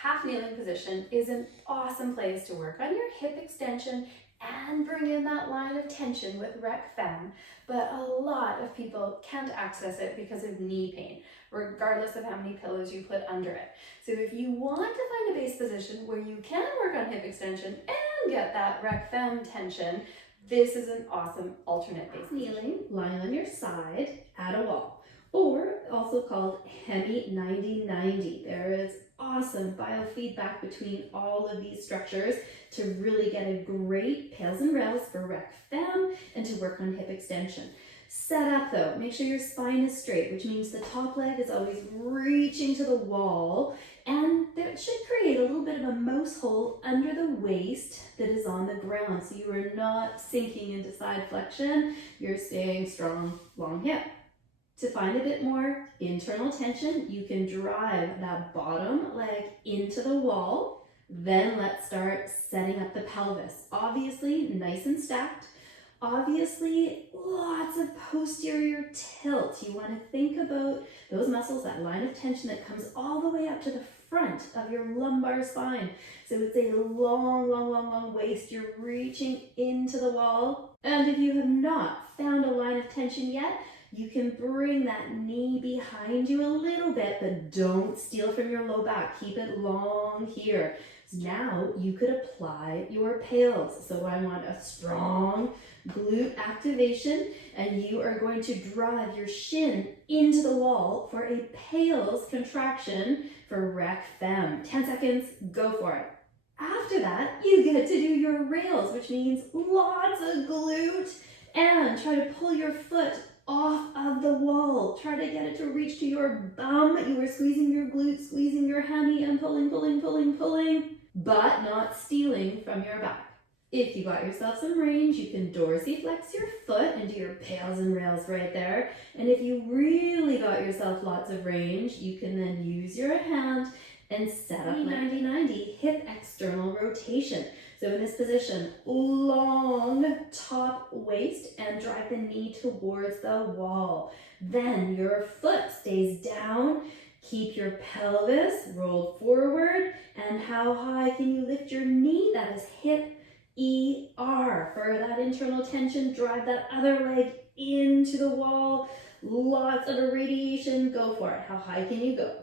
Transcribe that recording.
half kneeling position is an awesome place to work on your hip extension and bring in that line of tension with rec fem, but a lot of people can't access it because of knee pain, regardless of how many pillows you put under it. So if you want to find a base position where you can work on hip extension and get that rec fem tension, this is an awesome alternate base position. Kneeling, lying on your side at a wall, or also called hemi 90-90. There is awesome biofeedback between all of these structures to really get a great pales and rails for rec fem and to work on hip extension. Set up though, make sure your spine is straight, which means the top leg is always reaching to the wall, and that should create a little bit of a mouse hole under the waist that is on the ground. So you are not sinking into side flexion, you're staying strong, long hip. To find a bit more internal tension, you can drive that bottom leg into the wall. Then let's start setting up the pelvis. Obviously, nice and stacked. Obviously, lots of posterior tilt. You want to think about those muscles, that line of tension that comes all the way up to the front of your lumbar spine. So it's a long waist. You're reaching into the wall. And if you have not found a line of tension yet, you can bring that knee behind you a little bit, but don't steal from your low back. Keep it long here. Now you could apply your pales. So I want a strong glute activation, and you are going to drive your shin into the wall for a pales contraction for rec fem. 10 seconds, go for it. After that, you get to do your rails, which means lots of glute, and try to pull your foot off of the wall. Try to get it to reach to your bum. You are squeezing your glute, squeezing your hammy, and pulling, but not stealing from your back. If you got yourself some range, you can dorsiflex your foot and do your pales and rails right there. And if you really got yourself lots of range, you can then use your hand and set up 90-90 hip external rotation. So in this position, long top waist and drive the knee towards the wall. Then your foot stays down. Keep your pelvis rolled forward. And how high can you lift your knee? That is hip ER. For that internal tension, drive that other leg into the wall. Lots of irradiation. Go for it. How high can you go?